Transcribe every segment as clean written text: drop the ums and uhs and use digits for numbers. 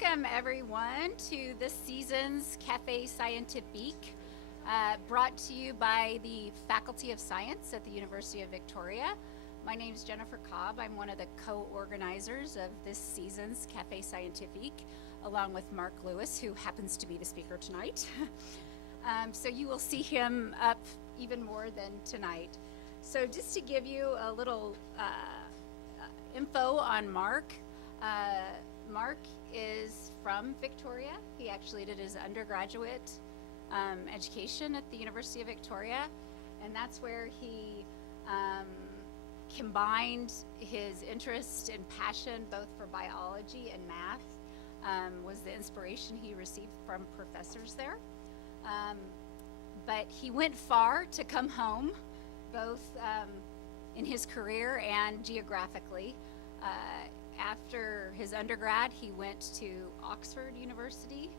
Welcome everyone to this season's Café Scientifique, brought to you by the Faculty of Science at the University of Victoria. My name is Jennifer Cobb. I'm one of the co-organizers of this season's Café Scientifique, along with Mark Lewis, who happens to be the speaker tonight. So you will see him up even more than tonight. So just to give you a little info on Mark, Mark is from Victoria. He actually did his undergraduate education at the University of Victoria, and that's where he combined his interest and passion both for biology and math, was the inspiration he received from professors there. But he went far to come home, both in his career and geographically. After his undergrad, he went to Oxford University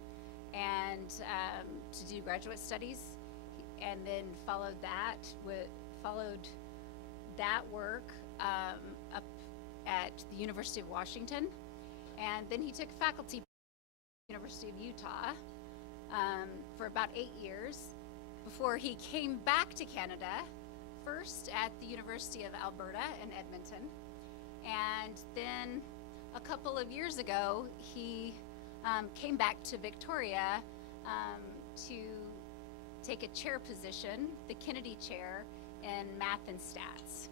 and to do graduate studies, and then followed that work up at the University of Washington, and then he took faculty at the University of Utah for about 8 years before he came back to Canada, first at the University of Alberta in Edmonton. And then a couple of years ago, he came back to Victoria to take a chair position, the Kennedy Chair in Math and Stats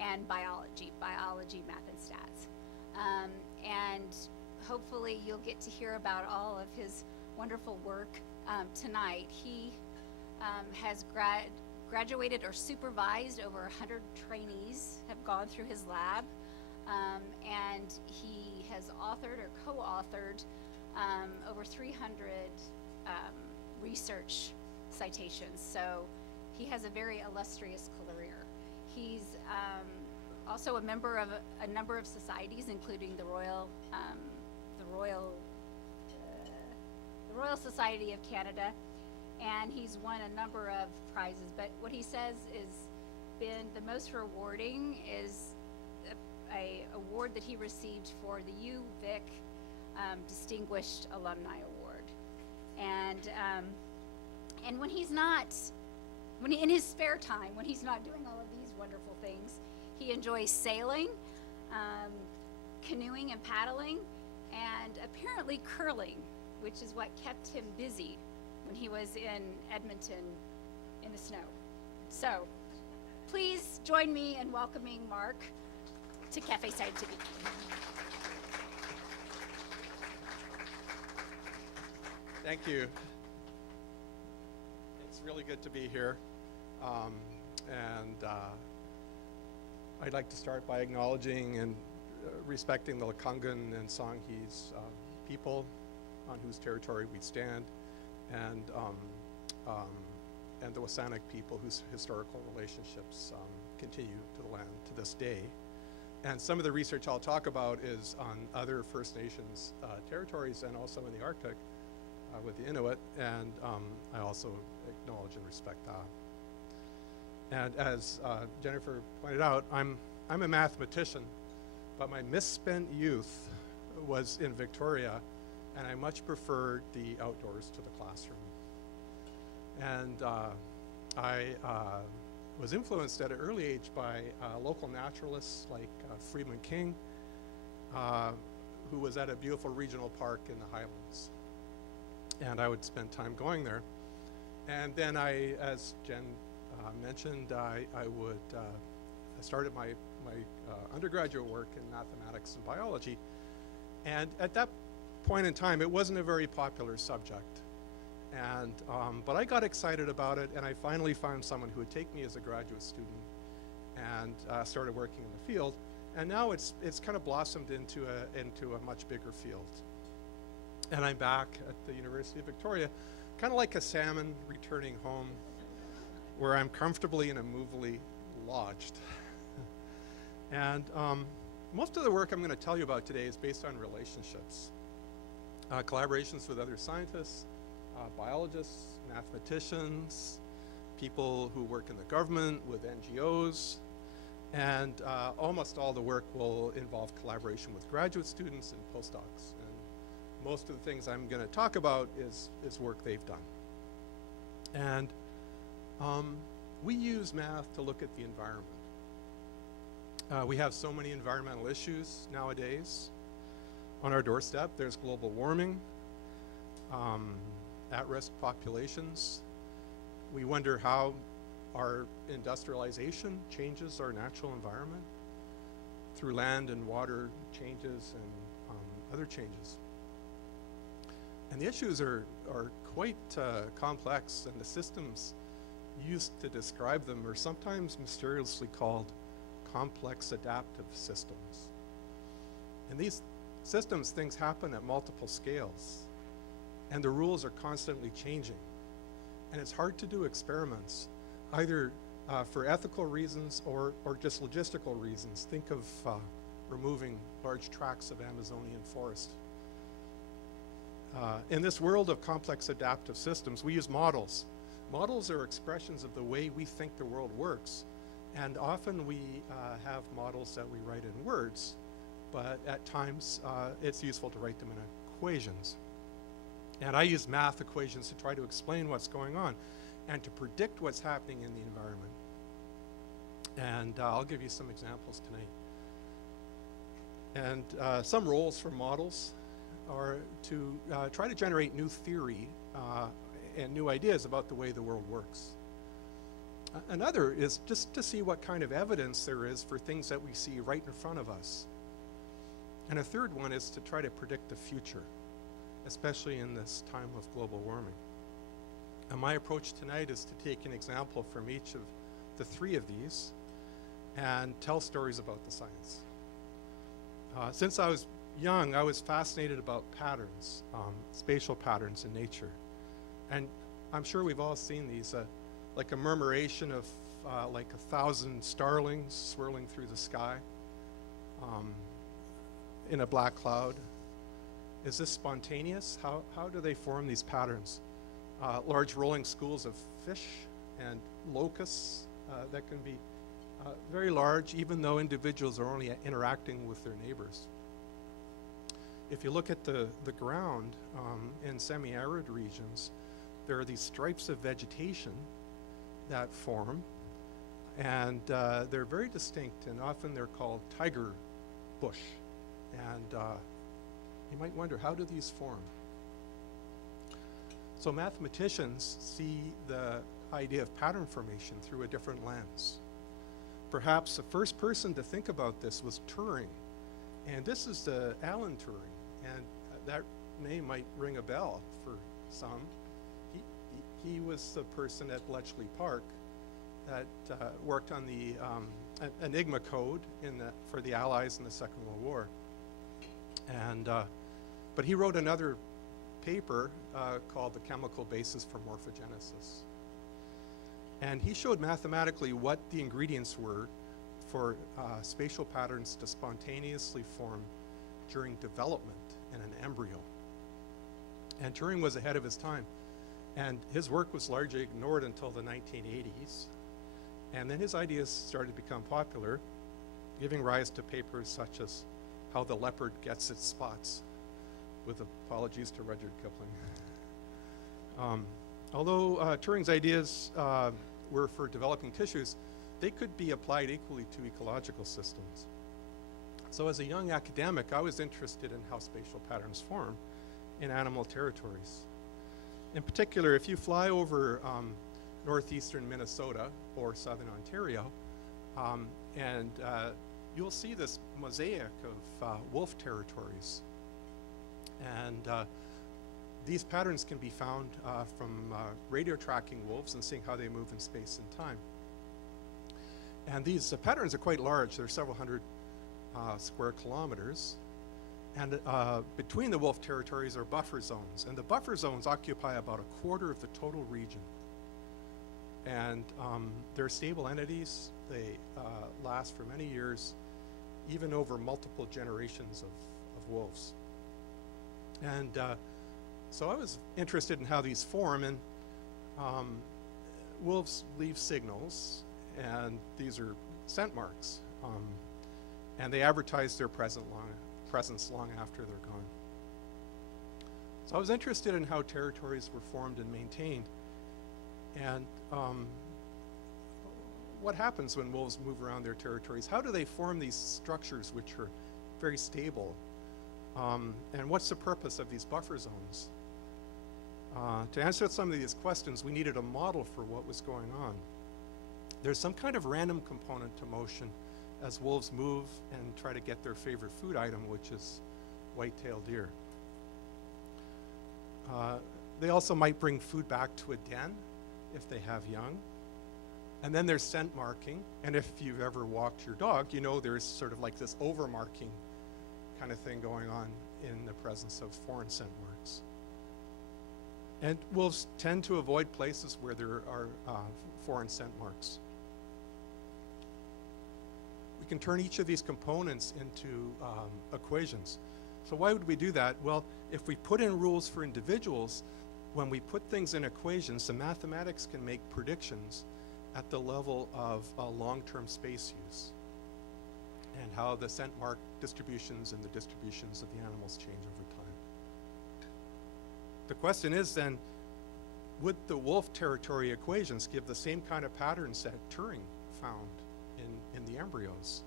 and biology, math, and stats. And hopefully you'll get to hear about all of his wonderful work tonight. He has graduated or supervised over 100 trainees have gone through his lab. And he has authored or co-authored over 300 research citations. So he has a very illustrious career. He's also a member of a number of societies, including the Royal Society of Canada, and he's won a number of prizes. But what he says is been the most rewarding is a award that he received for the UVic Distinguished Alumni Award. And when he's not, in his spare time, when he's not doing all of these wonderful things, he enjoys sailing, canoeing and paddling, and apparently curling, which is what kept him busy when he was in Edmonton in the snow. So please join me in welcoming Mark to Café Scientifique. Thank you. It's really good to be here. I'd like to start by acknowledging and respecting the Lekwungen and Songhees people on whose territory we stand, and the Wasanic people whose historical relationships continue to the land to this day. And some of the research I'll talk about is on other First Nations territories and also in the Arctic with the Inuit, and I also acknowledge and respect that. And as Jennifer pointed out, I'm a mathematician, but my misspent youth was in Victoria, and I much preferred the outdoors to the classroom. And I was influenced at an early age by local naturalists like Freeman King, who was at a beautiful regional park in the Highlands. And I would spend time going there. And then as Jen mentioned, I started my undergraduate work in mathematics and biology. And at that point in time, it wasn't a very popular subject. And but I got excited about it, and I finally found someone who would take me as a graduate student, and started working in the field. And now it's kind of blossomed into a much bigger field. And I'm back at the University of Victoria, kind of like a salmon returning home, where I'm comfortably and immovably lodged. And most of the work I'm going to tell you about today is based on relationships, collaborations with other scientists, biologists, mathematicians, people who work in the government, with NGOs, and almost all the work will involve collaboration with graduate students and postdocs. most of the things I'm going to talk about is work they've done. And we use math to look at the environment. We have so many environmental issues nowadays on our doorstep. There's global warming, at-risk populations. We wonder how our industrialization changes our natural environment through land and water changes and other changes. And the issues are quite complex, and the systems used to describe them are sometimes mysteriously called complex adaptive systems. In these systems, things happen at multiple scales, and the rules are constantly changing. And it's hard to do experiments, either for ethical reasons or just logistical reasons. Think of removing large tracts of Amazonian forest. In this world of complex adaptive systems, we use models. Models are expressions of the way we think the world works. And often we have models that we write in words, but at times it's useful to write them in equations. And I use math equations to try to explain what's going on and to predict what's happening in the environment. And I'll give you some examples tonight. And some roles for models are to try to generate new theory and new ideas about the way the world works. Another is just to see what kind of evidence there is for things that we see right in front of us. And a third one is to try to predict the future, especially in this time of global warming. And my approach tonight is to take an example from each of the three of these and tell stories about the science. Since I was young, I was fascinated about patterns, spatial patterns in nature. And I'm sure we've all seen these, like a murmuration of like 1,000 starlings swirling through the sky in a black cloud. Is this spontaneous? How do they form these patterns? Large rolling schools of fish and locusts that can be very large, even though individuals are only interacting with their neighbors. If you look at the ground in semi-arid regions, there are these stripes of vegetation that form, and they're very distinct, and often they're called tiger bush. And you might wonder, how do these form? So mathematicians see the idea of pattern formation through a different lens. Perhaps the first person to think about this was Turing, and this is Alan Turing, and that name might ring a bell for some. He was the person at Bletchley Park that worked on the Enigma code for the Allies in the Second World War. And but he wrote another paper called The Chemical Basis for Morphogenesis. And he showed mathematically what the ingredients were for spatial patterns to spontaneously form during development in an embryo. And Turing was ahead of his time. And his work was largely ignored until the 1980s. And then his ideas started to become popular, giving rise to papers such as How the Leopard Gets Its Spots, with apologies to Rudyard Kipling. Although Turing's ideas were for developing tissues, they could be applied equally to ecological systems. So as a young academic, I was interested in how spatial patterns form in animal territories. In particular, if you fly over northeastern Minnesota or southern Ontario, and you'll see this mosaic of wolf territories. And these patterns can be found from radio tracking wolves and seeing how they move in space and time. And these patterns are quite large. They're several hundred square kilometers. And between the wolf territories are buffer zones. And the buffer zones occupy about a quarter of the total region. And they're stable entities. They last for many years, even over multiple generations of wolves. And so I was interested in how these form, and wolves leave signals, and these are scent marks. And they advertise their presence long after they're gone. So I was interested in how territories were formed and maintained, and what happens when wolves move around their territories? How do they form these structures which are very stable? And what's the purpose of these buffer zones? To answer some of these questions, we needed a model for what was going on. There's some kind of random component to motion as wolves move and try to get their favorite food item, which is white-tailed deer. They also might bring food back to a den if they have young. And then there's scent marking. And if you've ever walked your dog, you know there's sort of like this over-marking kind of thing going on in the presence of foreign scent marks. And wolves tend to avoid places where there are foreign scent marks. We can turn each of these components into equations. So why would we do that? Well, if we put in rules for individuals, when we put things in equations, the mathematics can make predictions at the level of long-term space use and how the scent mark distributions and the distributions of the animals change over time. The question is then, would the wolf territory equations give the same kind of patterns that Turing found in the embryos?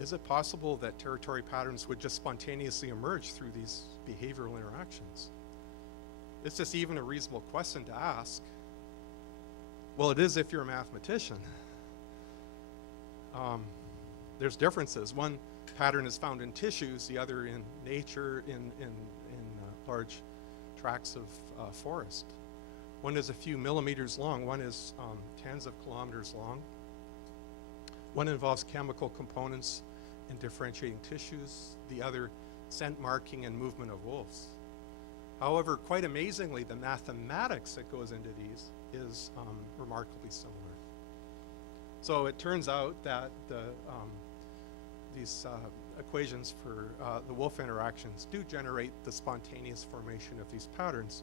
Is it possible that territory patterns would just spontaneously emerge through these behavioral interactions? Is this even a reasonable question to ask? Well, it is if you're a mathematician. There's differences. One pattern is found in tissues, the other in nature, in large tracts of forest. One is a few millimeters long, one is tens of kilometers long. One involves chemical components in differentiating tissues, the other scent marking and movement of wolves. However, quite amazingly, the mathematics that goes into these is remarkably similar. So it turns out that these equations for the wolf interactions do generate the spontaneous formation of these patterns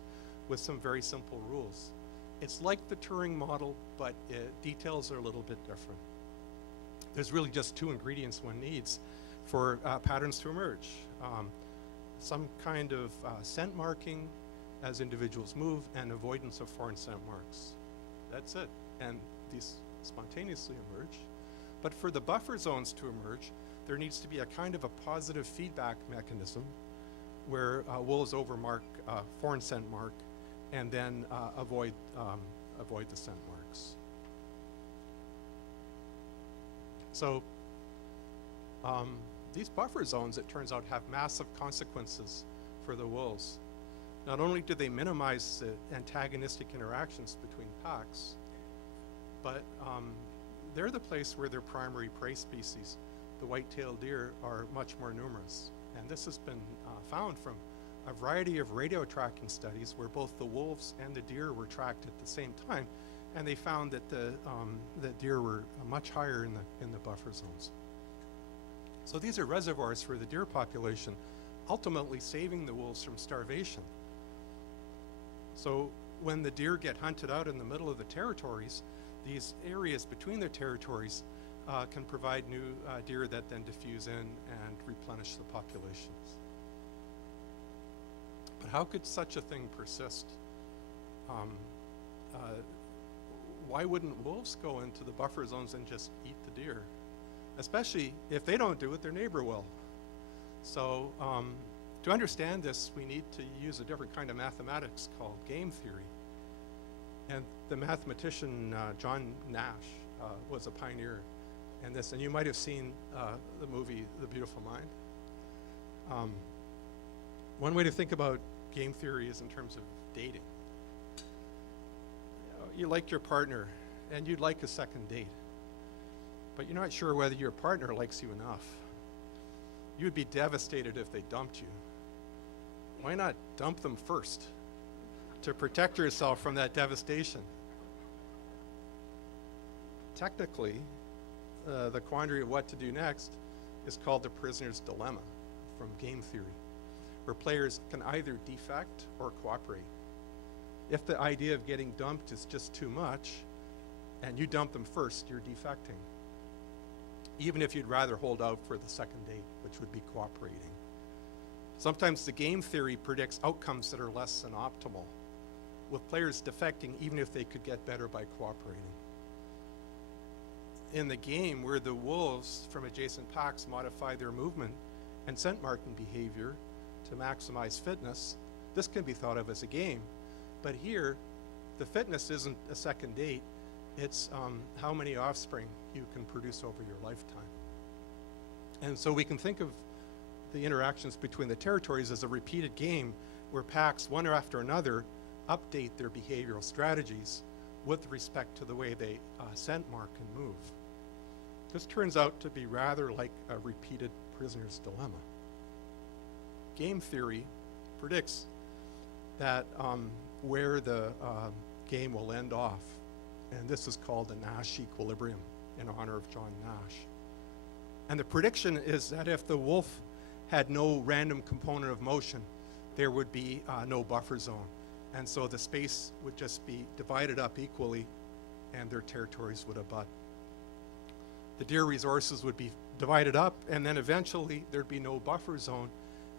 with some very simple rules. It's like the Turing model, but details are a little bit different. There's really just two ingredients one needs for patterns to emerge. Some kind of scent marking as individuals move and avoidance of foreign scent marks. That's it. And these spontaneously emerge. But for the buffer zones to emerge, there needs to be a kind of a positive feedback mechanism where wolves overmark foreign scent mark and then avoid the scent marks. So these buffer zones, it turns out, have massive consequences for the wolves. Not only do they minimize the antagonistic interactions between packs, but they're the place where their primary prey species, the white-tailed deer, are much more numerous. And this has been found from a variety of radio tracking studies where both the wolves and the deer were tracked at the same time, and they found that the deer were much higher in the buffer zones. So these are reservoirs for the deer population, ultimately saving the wolves from starvation. So when the deer get hunted out in the middle of the territories, these areas between their territories can provide new deer that then diffuse in and replenish the populations. But how could such a thing persist? Why wouldn't wolves go into the buffer zones and just eat the deer? Especially if they don't do it, their neighbor will. So to understand this, we need to use a different kind of mathematics called game theory. And the mathematician John Nash was a pioneer in this. And you might have seen the movie The Beautiful Mind. One way to think about game theory is in terms of dating. You like your partner, and you'd like a second date, but you're not sure whether your partner likes you enough. You'd be devastated if they dumped you. Why not dump them first to protect yourself from that devastation? Technically, the quandary of what to do next is called the prisoner's dilemma from game theory, where players can either defect or cooperate. If the idea of getting dumped is just too much, and you dump them first, you're defecting, even if you'd rather hold out for the second date, which would be cooperating. Sometimes the game theory predicts outcomes that are less than optimal, with players defecting even if they could get better by cooperating. In the game, where the wolves from adjacent packs modify their movement and scent marking behavior to maximize fitness, this can be thought of as a game. But here, the fitness isn't a second date, it's how many offspring you can produce over your lifetime. And so we can think of the interactions between the territories as a repeated game where packs, one after another, update their behavioral strategies with respect to the way they scent mark and move. This turns out to be rather like a repeated prisoner's dilemma. Game theory predicts that where the game will end off, and this is called the Nash equilibrium in honor of John Nash. And the prediction is that if the wolf had no random component of motion, there would be no buffer zone. And so the space would just be divided up equally and their territories would abut. The deer resources would be divided up, and then eventually there'd be no buffer zone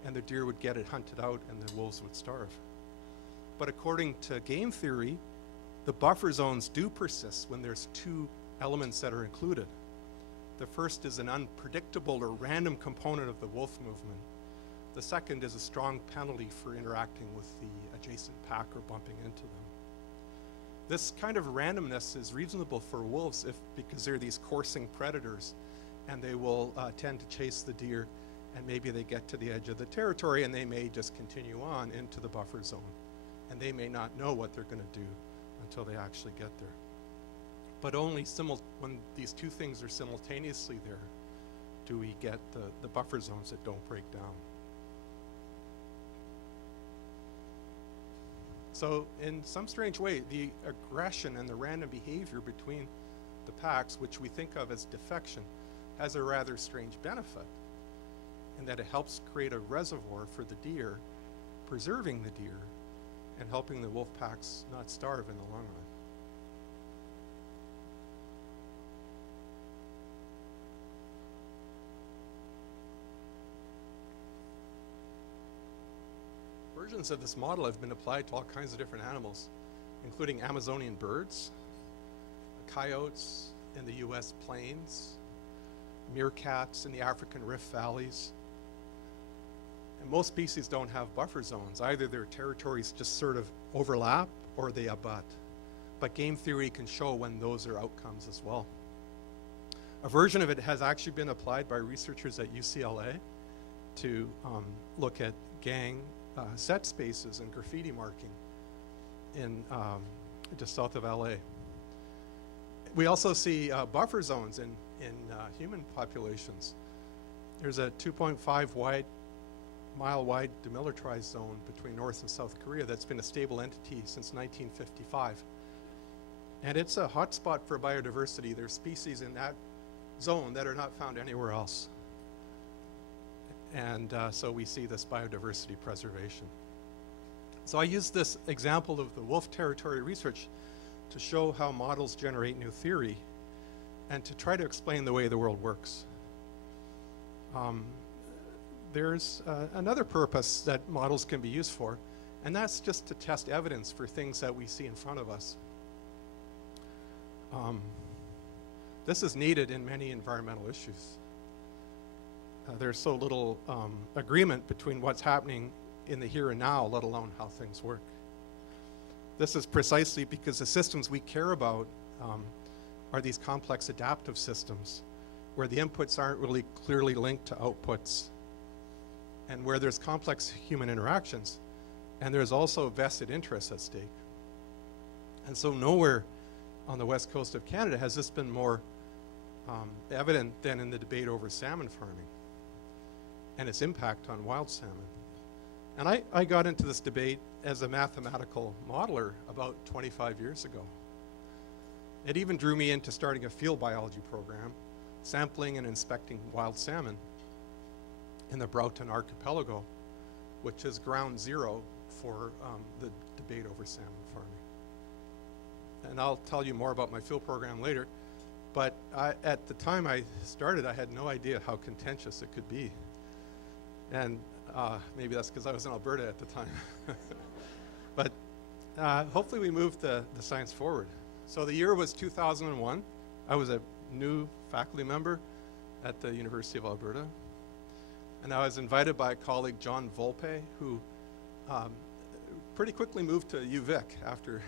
and the deer would get it hunted out and the wolves would starve. But according to game theory, the buffer zones do persist when there's two elements that are included. The first is an unpredictable or random component of the wolf movement. The second is a strong penalty for interacting with the adjacent pack or bumping into them. This kind of randomness is reasonable for wolves because they're these coursing predators, and they will tend to chase the deer, and maybe they get to the edge of the territory and they may just continue on into the buffer zone, and they may not know what they're going to do until they actually get there. But only when these two things are simultaneously there do we get the buffer zones that don't break down. So in some strange way, the aggression and the random behavior between the packs, which we think of as defection, has a rather strange benefit in that it helps create a reservoir for the deer, preserving the deer and helping the wolf packs not starve in the long run. Versions of this model have been applied to all kinds of different animals, including Amazonian birds, coyotes in the US plains, meerkats in the African rift valleys. And most species don't have buffer zones. Either their territories just sort of overlap or they abut. But game theory can show when those are outcomes as well. A version of it has actually been applied by researchers at UCLA to look at gang set spaces and graffiti marking in just south of LA. We also see buffer zones in human populations. There's a 2.5 mile wide demilitarized zone between North and South Korea that's been a stable entity since 1955. And it's a hotspot for biodiversity. There's species in that zone that are not found anywhere else. And so we see this biodiversity preservation. So I use this example of the wolf territory research to show how models generate new theory and to try to explain the way the world works. There's another purpose that models can be used for, and that's just to test evidence for things that we see in front of us. This is needed in many environmental issues. There's so little agreement between what's happening in the here and now, let alone how things work. This is precisely because the systems we care about are these complex adaptive systems where the inputs aren't really clearly linked to outputs, and where there's complex human interactions, and there's also vested interests at stake. And so nowhere on the west coast of Canada has this been more evident than in the debate over salmon farming and its impact on wild salmon. And I got into this debate as a mathematical modeler about 25 years ago. It even drew me into starting a field biology program, sampling and inspecting wild salmon in the Broughton Archipelago, which is ground zero for the debate over salmon farming. And I'll tell you more about my field program later, but at the time I started, I had no idea how contentious it could be. And Maybe that's because I was in Alberta at the time. But hopefully we moved the science forward. So the year was 2001. I was a new faculty member at the University of Alberta. And I was invited by a colleague, John Volpe, who pretty quickly moved to UVic after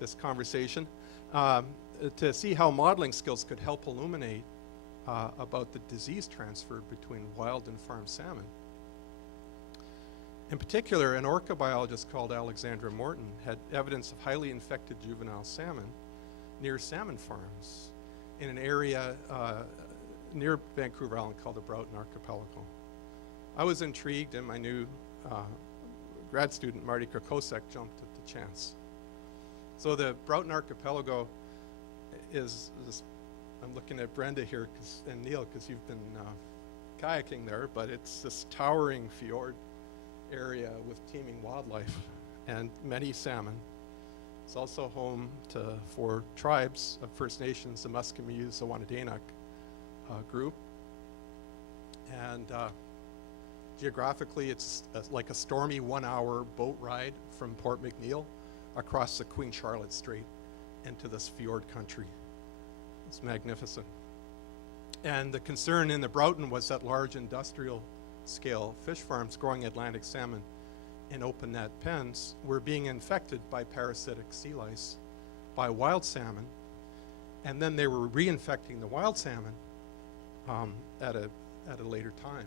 this conversation, to see how modeling skills could help illuminate about the disease transfer between wild and farm salmon. In particular, an orca biologist called Alexandra Morton had evidence of highly infected juvenile salmon near salmon farms in an area near Vancouver Island called the Broughton Archipelago. I was intrigued, and my new grad student, Marty Krakosek, jumped at the chance. So the Broughton Archipelago is I'm looking at Brenda here and Neil, because you've been kayaking there, but it's this towering fjord area with teeming wildlife and many salmon. It's also home to 4 tribes of First Nations, the Musqueam, the Wanedanak group. And geographically, it's like a stormy 1-hour boat ride from Port McNeill across the Queen Charlotte Strait into this fjord country. It's magnificent. And the concern in the Broughton was that large industrial scale fish farms growing Atlantic salmon in open net pens were being infected by parasitic sea lice by wild salmon, and then they were reinfecting the wild salmon at a later time.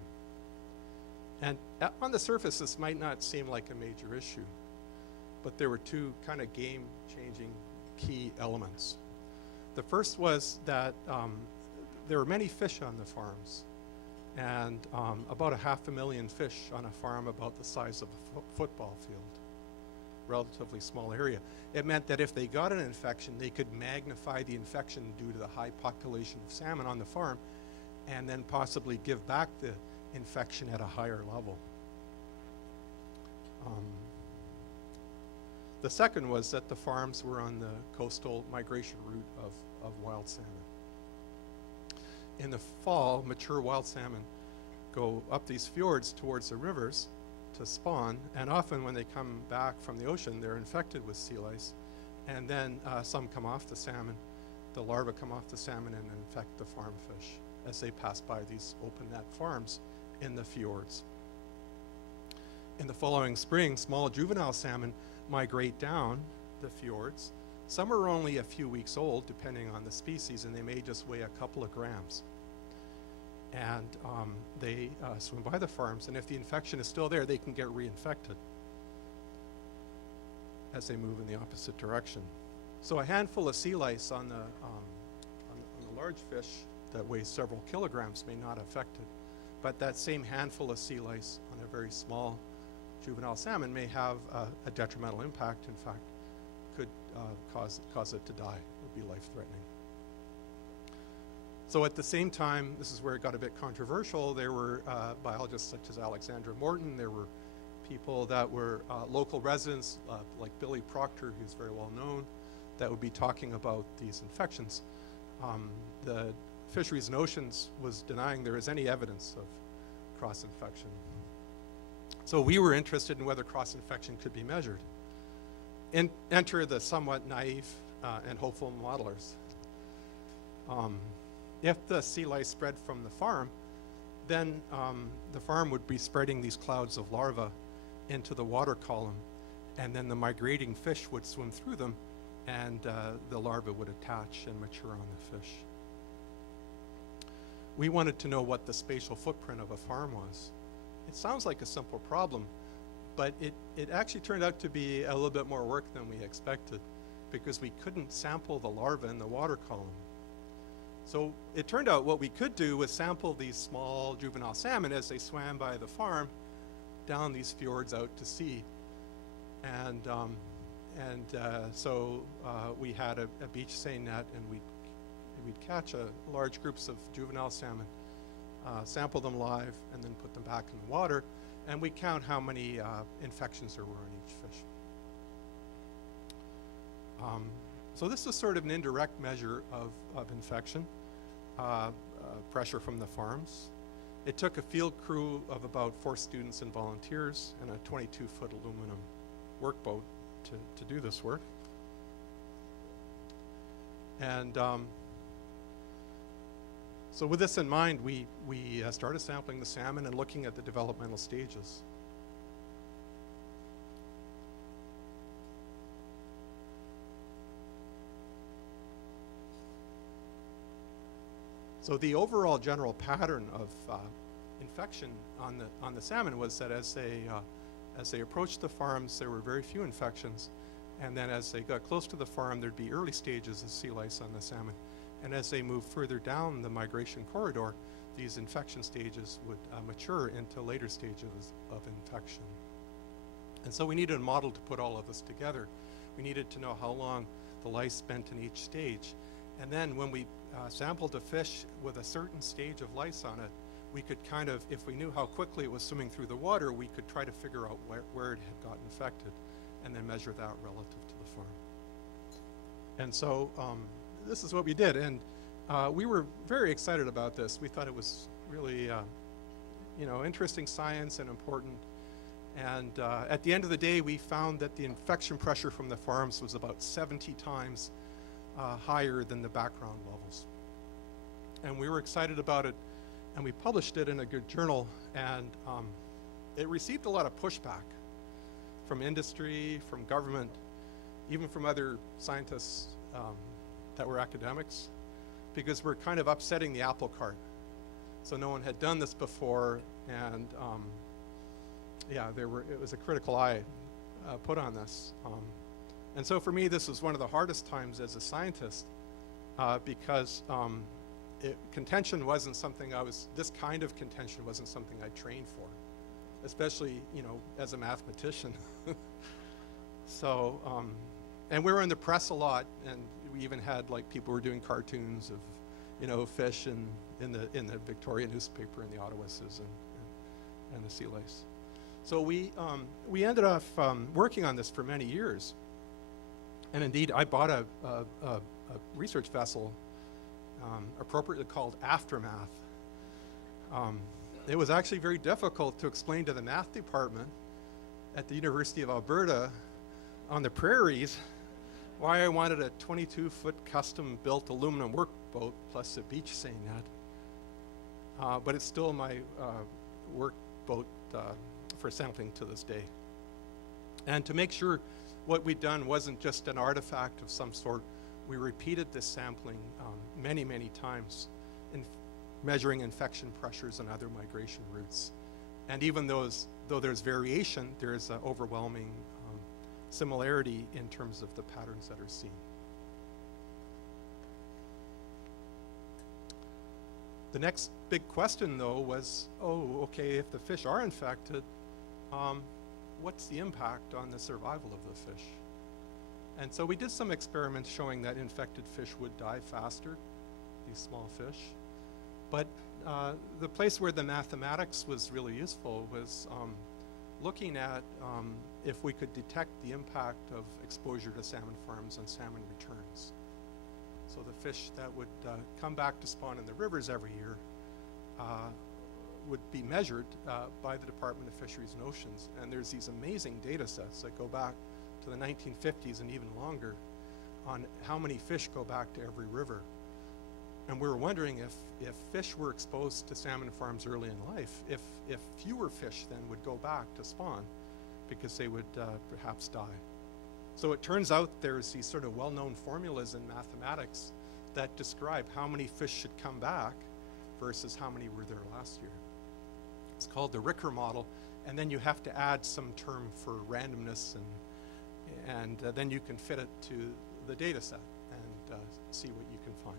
And on the surface, this might not seem like a major issue, but there were 2 kind of game-changing key elements. The first was that there were many fish on the farms, and about 500,000 fish on a farm about the size of a football field, relatively small area. It meant that if they got an infection, they could magnify the infection due to the high population of salmon on the farm, and then possibly give back the infection at a higher level. The second was that the farms were on the coastal migration route of wild salmon. In the fall, mature wild salmon go up these fjords towards the rivers to spawn, and often when they come back from the ocean, they're infected with sea lice, and then some come off the salmon, the larvae come off the salmon and infect the farm fish as they pass by these open net farms in the fjords. In the following spring, small juvenile salmon migrate down the fjords. Some are only a few weeks old, depending on the species, and they may just weigh a couple of grams. And they swim by the farms, and if the infection is still there, they can get reinfected as they move in the opposite direction. So a handful of sea lice on the large fish that weighs several kilograms may not affect it, but that same handful of sea lice on a very small juvenile salmon may have a detrimental impact. In fact, could cause it to die. It would be life-threatening. So at the same time, this is where it got a bit controversial. There were biologists such as Alexandra Morton. There were people that were local residents, like Billy Proctor, who's very well known, that would be talking about these infections. The Fisheries and Oceans was denying there is any evidence of cross-infection. So we were interested in whether cross-infection could be measured. Enter the somewhat naive and hopeful modelers. If the sea lice spread from the farm, then the farm would be spreading these clouds of larvae into the water column, and then the migrating fish would swim through them, and the larvae would attach and mature on the fish. We wanted to know what the spatial footprint of a farm was. It sounds like a simple problem, but it actually turned out to be a little bit more work than we expected, because we couldn't sample the larvae in the water column. So it turned out what we could do was sample these small juvenile salmon as they swam by the farm down these fjords out to sea. And so we had a beach seine net, and we'd catch large groups of juvenile salmon, sample them live, and then put them back in the water, and we count how many infections there were in each fish. So this is sort of an indirect measure of infection, pressure from the farms. It took a field crew of about 4 students and volunteers and a 22-foot aluminum workboat to do this work. And so with this in mind, we started sampling the salmon and looking at the developmental stages. So the overall general pattern of infection on the salmon was that as they approached the farms, there were very few infections, and then as they got close to the farm, there'd be early stages of sea lice on the salmon, and as they moved further down the migration corridor, these infection stages would mature into later stages of infection. And so we needed a model to put all of this together. We needed to know how long the lice spent in each stage, and then when we sampled a fish with a certain stage of lice on it, we could kind of, if we knew how quickly it was swimming through the water, we could try to figure out where it had gotten infected and then measure that relative to the farm. And so this is what we did, and we were very excited about this. We thought it was really interesting science and important. And at the end of the day, we found that the infection pressure from the farms was about 70 times higher than the background levels. And we were excited about it, and we published it in a good journal, and it received a lot of pushback from industry, from government, even from other scientists that were academics, because we're kind of upsetting the apple cart. So no one had done this before, and it was a critical eye put on this. And so for me, this was one of the hardest times as a scientist because contention wasn't something this kind of contention wasn't something I trained for, especially, as a mathematician. So, and we were in the press a lot, and we even had people were doing cartoons of, fish in the Victoria newspaper and the Ottawa Citizen and the sea lice. So we ended up working on this for many years. And indeed, I bought a research vessel appropriately called Aftermath. It was actually very difficult to explain to the math department at the University of Alberta on the prairies why I wanted a 22-foot custom-built aluminum workboat plus a beach seine net. But it's still my workboat for sampling to this day. And to make sure what we'd done wasn't just an artifact of some sort, we repeated this sampling many, many times in measuring infection pressures and other migration routes. And even though there's variation, there's an overwhelming similarity in terms of the patterns that are seen. The next big question, though, was, okay, if the fish are infected, what's the impact on the survival of the fish? And so we did some experiments showing that infected fish would die faster, these small fish. But the place where the mathematics was really useful was looking at if we could detect the impact of exposure to salmon farms on salmon returns. So the fish that would come back to spawn in the rivers every year would be measured by the Department of Fisheries and Oceans. And there's these amazing data sets that go back to the 1950s and even longer on how many fish go back to every river. And we were wondering if fish were exposed to salmon farms early in life, if fewer fish then would go back to spawn because they would perhaps die. So it turns out there's these sort of well-known formulas in mathematics that describe how many fish should come back versus how many were there last year. It's called the Ricker model, and then you have to add some term for randomness, and then you can fit it to the data set and see what you can find.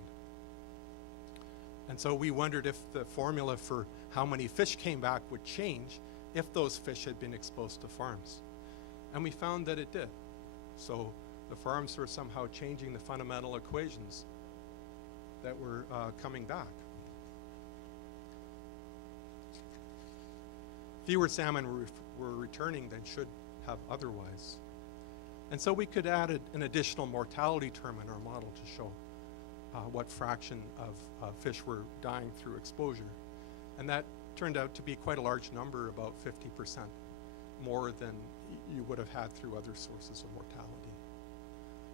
And so we wondered if the formula for how many fish came back would change if those fish had been exposed to farms. And we found that it did. So the farms were somehow changing the fundamental equations that were coming back. Fewer salmon were returning than should have otherwise. And so we could add an additional mortality term in our model to show what fraction of fish were dying through exposure. And that turned out to be quite a large number, about 50% more than you would have had through other sources of mortality.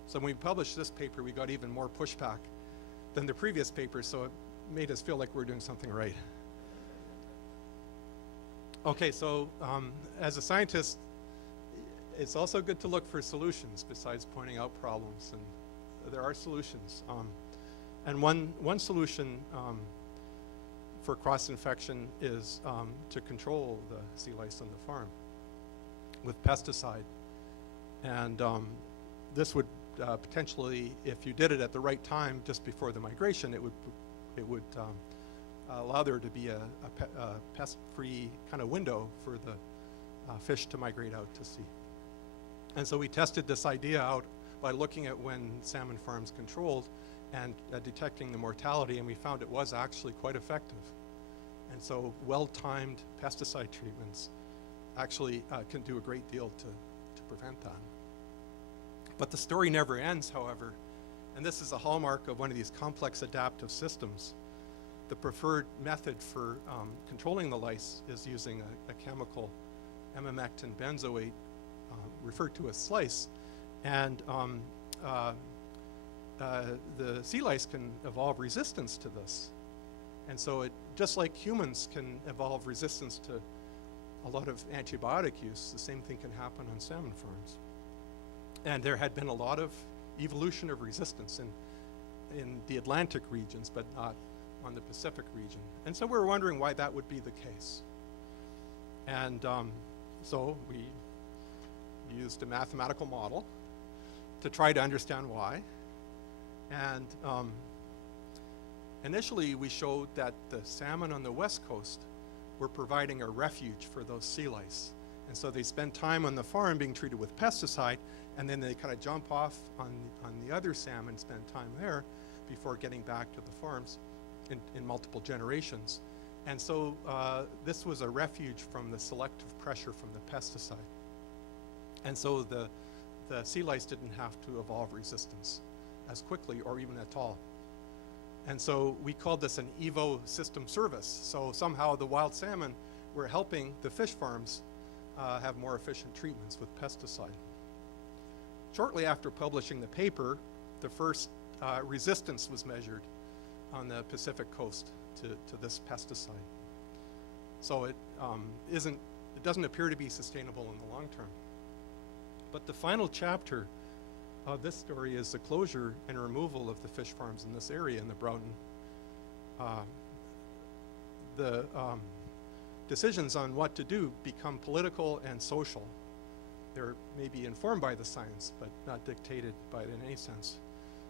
So when we published this paper, we got even more pushback than the previous paper, so it made us feel like we were doing something right. Okay, so as a scientist, it's also good to look for solutions besides pointing out problems, and there are solutions. And one solution for cross-infection is to control the sea lice on the farm with pesticide. And this would potentially, if you did it at the right time, just before the migration, it would allow there to be a pest-free kind of window for the fish to migrate out to sea. And so we tested this idea out by looking at when salmon farms controlled and detecting the mortality, and we found it was actually quite effective. And so well-timed pesticide treatments actually can do a great deal to prevent that. But the story never ends, however, and this is a hallmark of one of these complex adaptive systems. The preferred method for controlling the lice is using a chemical emamectin benzoate, referred to as slice, and the sea lice can evolve resistance to this. And so it, just like humans can evolve resistance to a lot of antibiotic use, the same thing can happen on salmon farms. And there had been a lot of evolution of resistance in the Atlantic regions, but not on the Pacific region. And so we're wondering why that would be the case. And so we used a mathematical model to try to understand why. And initially we showed that the salmon on the west coast were providing a refuge for those sea lice. And so they spend time on the farm being treated with pesticide, and then they kind of jump off on the other salmon, spend time there before getting back to the farms in multiple generations. And so this was a refuge from the selective pressure from the pesticide. And so the sea lice didn't have to evolve resistance as quickly or even at all. And so we called this an Evo system service. So somehow the wild salmon were helping the fish farms have more efficient treatments with pesticide. Shortly after publishing the paper, the first resistance was measured on the Pacific coast to this pesticide. So it doesn't appear to be sustainable in the long term. But the final chapter of this story is the closure and removal of the fish farms in this area in the Broughton. The decisions on what to do become political and social. They're maybe informed by the science, but not dictated by it in any sense.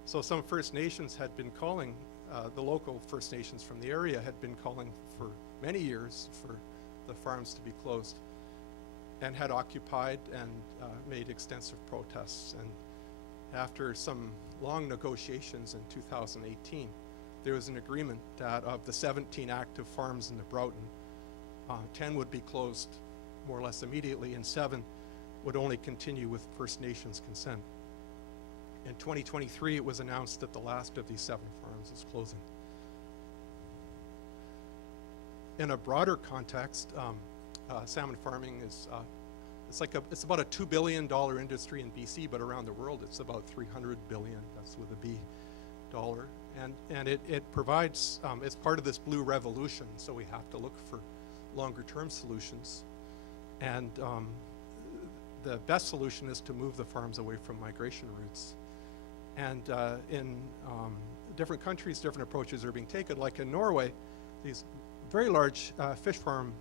So some First Nations had been calling, the local First Nations from the area had been calling for many years for the farms to be closed, and had occupied and made extensive protests. And after some long negotiations in 2018, there was an agreement that of the 17 active farms in the Broughton, 10 would be closed more or less immediately, and 7 would only continue with First Nations consent. In 2023, it was announced that the last of these 7 farms is closing. In a broader context, salmon farming is it's about a $2 billion industry in BC, but around the world it's about $300 billion. That's with a B dollar, and it provides it's part of this blue revolution. So we have to look for longer-term solutions, and the best solution is to move the farms away from migration routes. And in different countries, different approaches are being taken. Like in Norway, these very large fish farm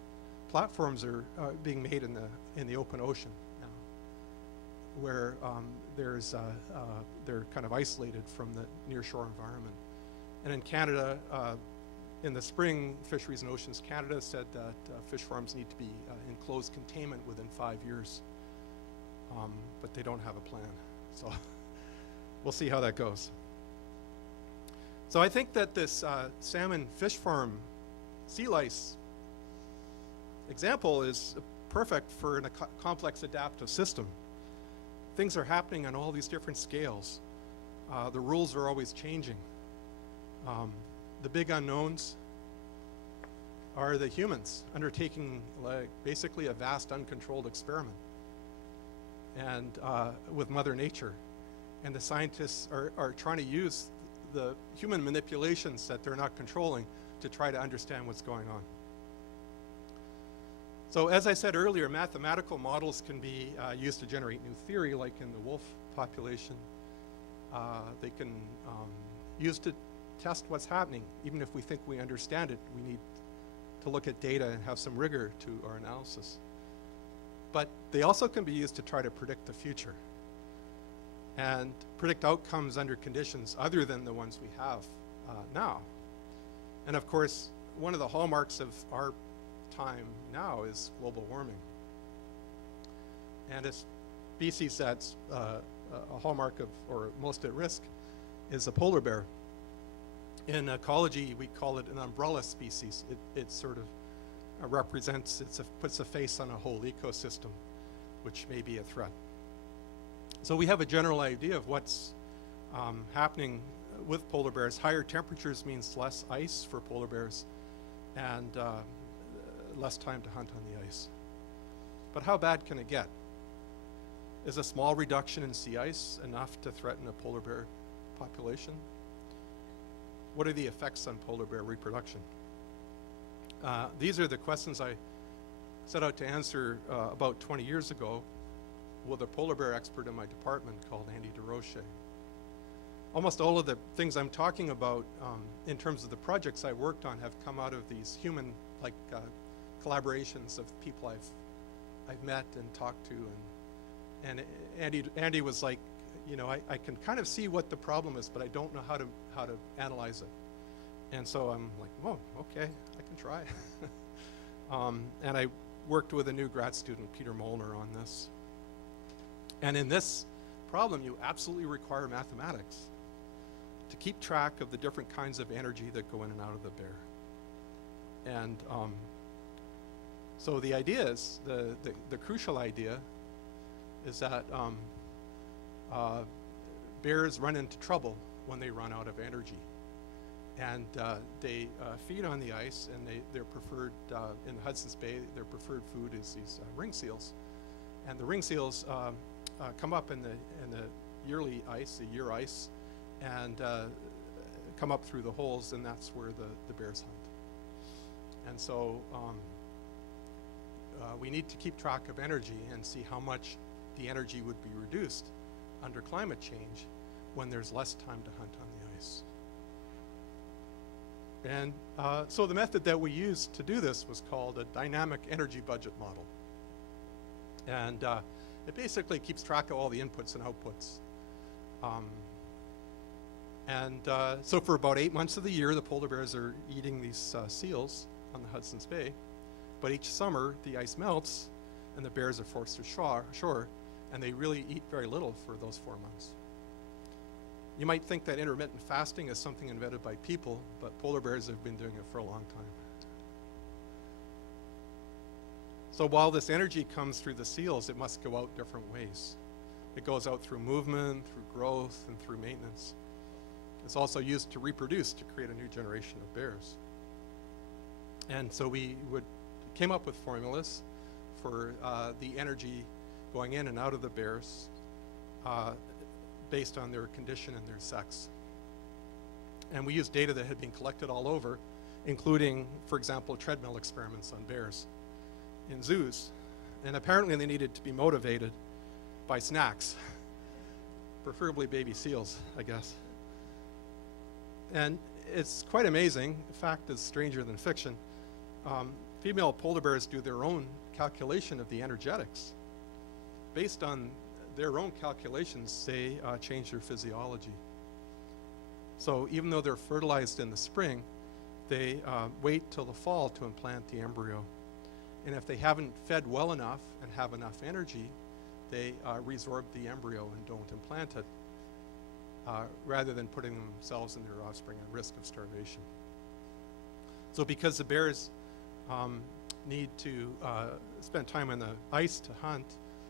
platforms are being made in the open ocean now, where they're kind of isolated from the nearshore environment. And in Canada, in the spring, Fisheries and Oceans Canada said that fish farms need to be in closed containment within 5 years, but they don't have a plan. So we'll see how that goes. So I think that this salmon fish farm sea lice example is perfect for a complex adaptive system. Things are happening on all these different scales. The rules are always changing. The big unknowns are the humans undertaking like basically a vast uncontrolled experiment and with Mother Nature. And the scientists are trying to use the human manipulations that they're not controlling to try to understand what's going on. So as I said earlier, mathematical models can be used to generate new theory, like in the wolf population. They can use to test what's happening. Even if we think we understand it, we need to look at data and have some rigor to our analysis. But they also can be used to try to predict the future and predict outcomes under conditions other than the ones we have now. And of course, one of the hallmarks of our time now is global warming. And a species that's a hallmark of, or most at risk, is a polar bear. In ecology, we call it an umbrella species. It sort of represents, puts a face on a whole ecosystem, which may be a threat. So we have a general idea of what's happening with polar bears. Higher temperatures means less ice for polar bears and less time to hunt on the ice. But how bad can it get? Is a small reduction in sea ice enough to threaten a polar bear population? What are the effects on polar bear reproduction? These are the questions I set out to answer about 20 years ago with a polar bear expert in my department called Andy DeRoche. Almost all of the things I'm talking about in terms of the projects I worked on have come out of these human collaborations of people I've met and talked to, and Andy was like, you know, I can kind of see what the problem is, but I don't know how to analyze it. And so I'm like, oh, okay, I can try. And I worked with a new grad student, Peter Molnar, on this. And in this problem, you absolutely require mathematics to keep track of the different kinds of energy that go in and out of the bear. And so the idea is, the crucial idea is that bears run into trouble when they run out of energy. And they feed on the ice, and their preferred, in Hudson's Bay, their preferred food is these ring seals. And the ring seals come up in the yearly ice, the year ice, and come up through the holes, and that's where the bears hunt. And so we need to keep track of energy and see how much the energy would be reduced under climate change when there's less time to hunt on the ice. And so the method that we used to do this was called a dynamic energy budget model. And it basically keeps track of all the inputs and outputs. So for about 8 months of the year, the polar bears are eating these seals on the Hudson's Bay. But each summer, the ice melts, and the bears are forced to shore, and they really eat very little for those 4 months. You might think that intermittent fasting is something invented by people, but polar bears have been doing it for a long time. So while this energy comes through the seals, it must go out different ways. It goes out through movement, through growth, and through maintenance. It's also used to reproduce, to create a new generation of bears. And so we came up with formulas for the energy going in and out of the bears based on their condition and their sex. And we used data that had been collected all over, including, for example, treadmill experiments on bears in zoos. And apparently they needed to be motivated by snacks, preferably baby seals, I guess. And it's quite amazing. Fact is stranger than fiction. Female polar bears do their own calculation of the energetics. Based on their own calculations, they change their physiology. So even though they're fertilized in the spring, they wait till the fall to implant the embryo. And if they haven't fed well enough and have enough energy, they resorb the embryo and don't implant it, rather than putting themselves and their offspring at risk of starvation. So because the bears need to spend time on the ice to hunt,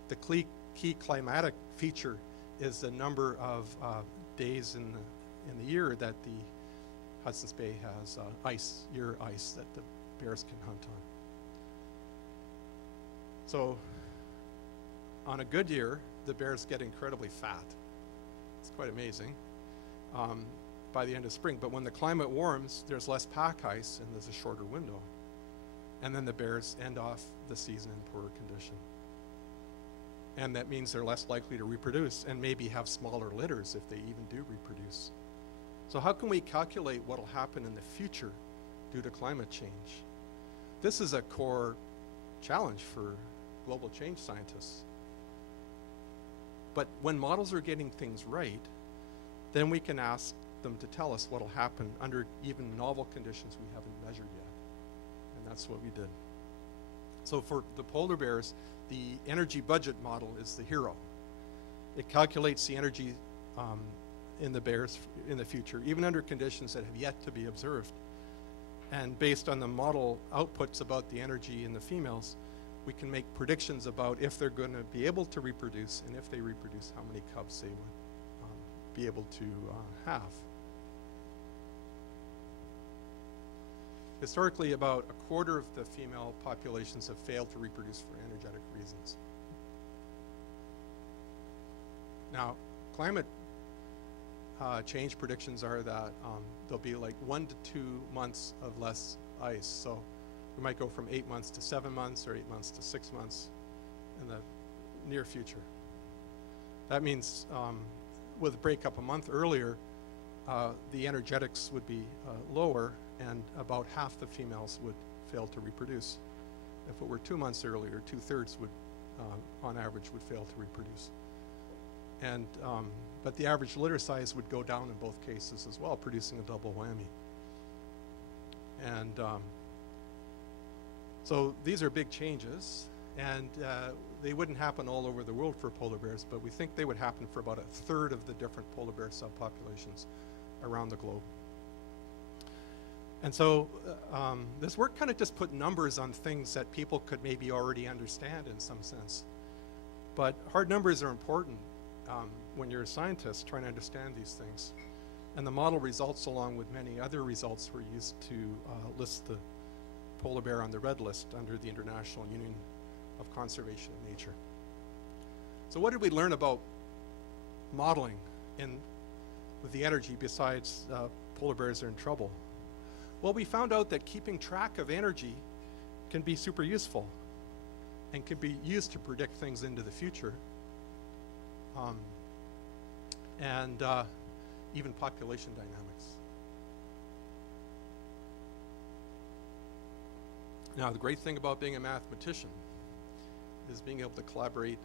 the key climatic feature is the number of days in the year that the Hudson's Bay has ice, year ice, that the bears can hunt on. So on a good year, the bears get incredibly fat. It's quite amazing by the end of spring. But when the climate warms, there's less pack ice and there's a shorter window. And then the bears end off the season in poorer condition. And that means they're less likely to reproduce and maybe have smaller litters if they even do reproduce. So how can we calculate what will happen in the future due to climate change? This is a core challenge for global change scientists. But when models are getting things right, then we can ask them to tell us what will happen under even novel conditions we haven't measured yet. And that's what we did. So for the polar bears, the energy budget model is the hero. It calculates the energy in the bears in the future, even under conditions that have yet to be observed. And based on the model outputs about the energy in the females, we can make predictions about if they're going to be able to reproduce, and if they reproduce, how many cubs they would be able to have. Historically, about a quarter of the female populations have failed to reproduce for energetic reasons. Now, climate change predictions are that there'll be like 1 to 2 months of less ice. So we might go from 8 months to 7 months, or 8 months to 6 months in the near future. That means with a breakup a month earlier, the energetics would be lower, and about half the females would fail to reproduce. If it were 2 months earlier, 2/3 would, on average, would fail to reproduce. And but the average litter size would go down in both cases as well, producing a double whammy. And so these are big changes, and they wouldn't happen all over the world for polar bears, but we think they would happen for about 1/3 of the different polar bear subpopulations around the globe. And so this work kind of just put numbers on things that people could maybe already understand in some sense. But hard numbers are important when you're a scientist trying to understand these things. And the model results, along with many other results, were used to list the polar bear on the red list under the International Union of Conservation of Nature. So what did we learn about modeling with the energy besides polar bears are in trouble? Well, we found out that keeping track of energy can be super useful and can be used to predict things into the future, and even population dynamics. Now, the great thing about being a mathematician is being able to collaborate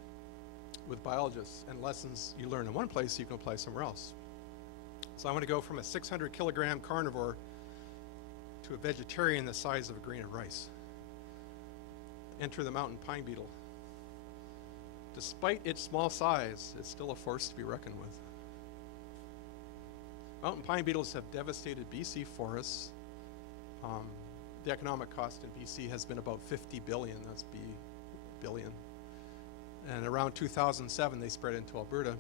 with biologists, and lessons you learn in one place you can apply somewhere else. So I want to go from a 600 kilogram carnivore to a vegetarian the size of a grain of rice. Enter the mountain pine beetle. Despite its small size, it's still a force to be reckoned with. Mountain pine beetles have devastated BC forests. The economic cost in BC has been about 50 billion, that's B billion. And around 2007, they spread into Alberta.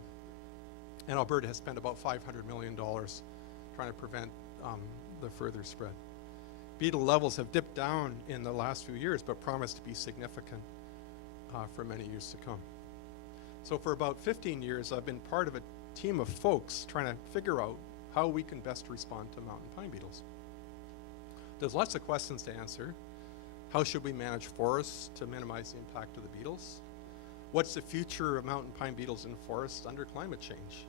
And Alberta has spent about $500 million trying to prevent the further spread. Beetle levels have dipped down in the last few years, but promise to be significant for many years to come. So for about 15 years, I've been part of a team of folks trying to figure out how we can best respond to mountain pine beetles. There's lots of questions to answer. How should we manage forests to minimize the impact of the beetles? What's the future of mountain pine beetles in forests under climate change?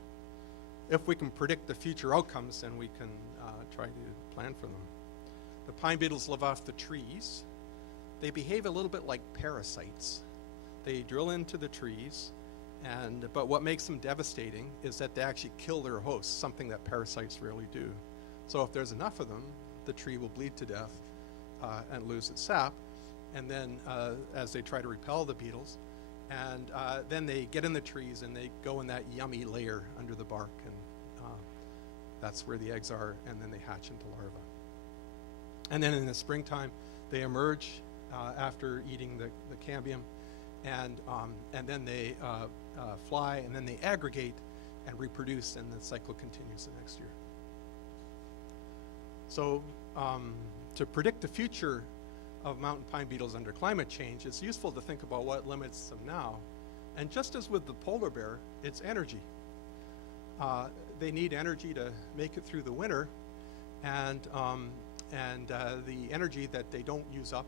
If we can predict the future outcomes, then we can try to plan for them. The pine beetles live off the trees. They behave a little bit like parasites. They drill into the trees, but what makes them devastating is that they actually kill their hosts, something that parasites rarely do. So if there's enough of them, the tree will bleed to death and lose its sap, and then as they try to repel the beetles, and then they get in the trees and they go in that yummy layer under the bark, and that's where the eggs are, and then they hatch into larvae. And then in the springtime, they emerge after eating the cambium, and then they fly, and then they aggregate and reproduce, and the cycle continues the next year. So to predict the future, of mountain pine beetles under climate change, it's useful to think about what limits them now. And just as with the polar bear, it's energy. They need energy to make it through the winter, and the energy that they don't use up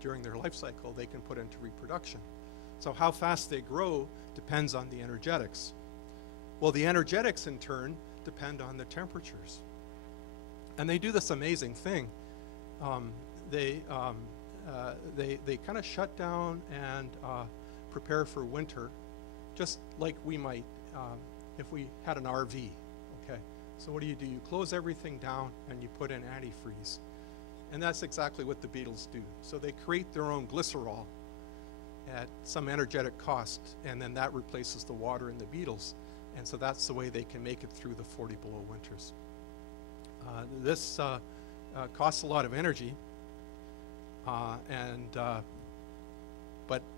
during their life cycle, they can put into reproduction. So how fast they grow depends on the energetics. Well, the energetics in turn depend on the temperatures. And they do this amazing thing. They kind of shut down and prepare for winter, just like we might if we had an RV, okay? So what do? You close everything down and you put in antifreeze. And that's exactly what the beetles do. So they create their own glycerol at some energetic cost, and then that replaces the water in the beetles. And so that's the way they can make it through the 40 below winters. This costs a lot of energy, but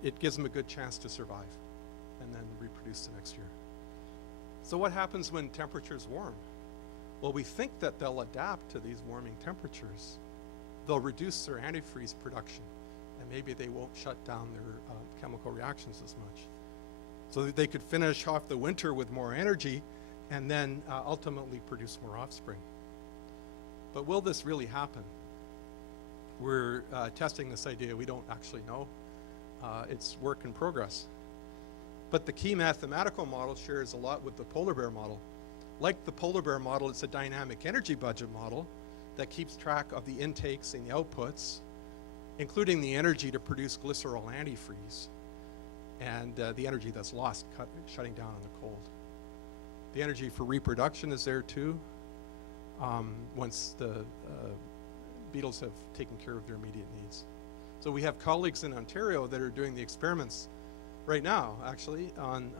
it gives them a good chance to survive and then reproduce the next year. So what happens when temperatures warm? Well, we think that they'll adapt to these warming temperatures. They'll reduce their antifreeze production, and maybe they won't shut down their chemical reactions as much. So that they could finish off the winter with more energy and then ultimately produce more offspring. But will this really happen? We're testing this idea. We don't actually know. It's work in progress. But the key mathematical model shares a lot with the polar bear model. Like the polar bear model, it's a dynamic energy budget model that keeps track of the intakes and the outputs, including the energy to produce glycerol antifreeze and the energy that's lost shutting down in the cold. The energy for reproduction is there too, once the beetles have taken care of their immediate needs. So we have colleagues in Ontario that are doing the experiments right now, actually, on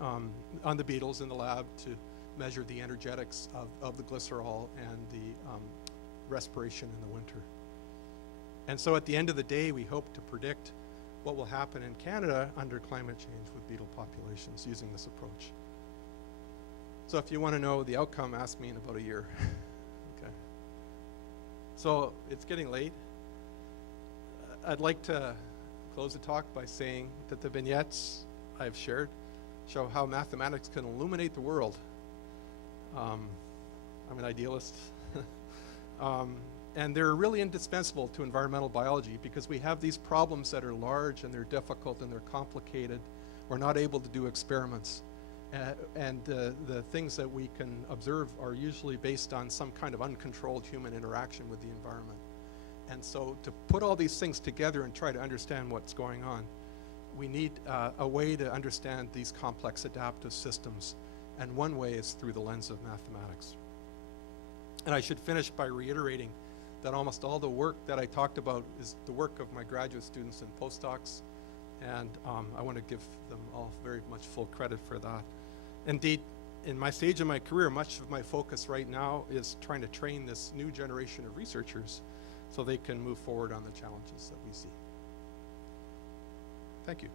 the beetles in the lab to measure the energetics of the glycerol and the respiration in the winter. And so at the end of the day, we hope to predict what will happen in Canada under climate change with beetle populations using this approach. So if you want to know the outcome, ask me in about a year. Okay. So it's getting late. I'd like to close the talk by saying that the vignettes I've shared show how mathematics can illuminate the world. I'm an idealist. And they're really indispensable to environmental biology because we have these problems that are large and they're difficult and they're complicated. We're not able to do experiments. And the things that we can observe are usually based on some kind of uncontrolled human interaction with the environment. And so to put all these things together and try to understand what's going on, we need a way to understand these complex adaptive systems. And one way is through the lens of mathematics. And I should finish by reiterating that almost all the work that I talked about is the work of my graduate students and postdocs. And I want to give them all very much full credit for that. Indeed, in my stage of my career, much of my focus right now is trying to train this new generation of researchers so they can move forward on the challenges that we see. Thank you.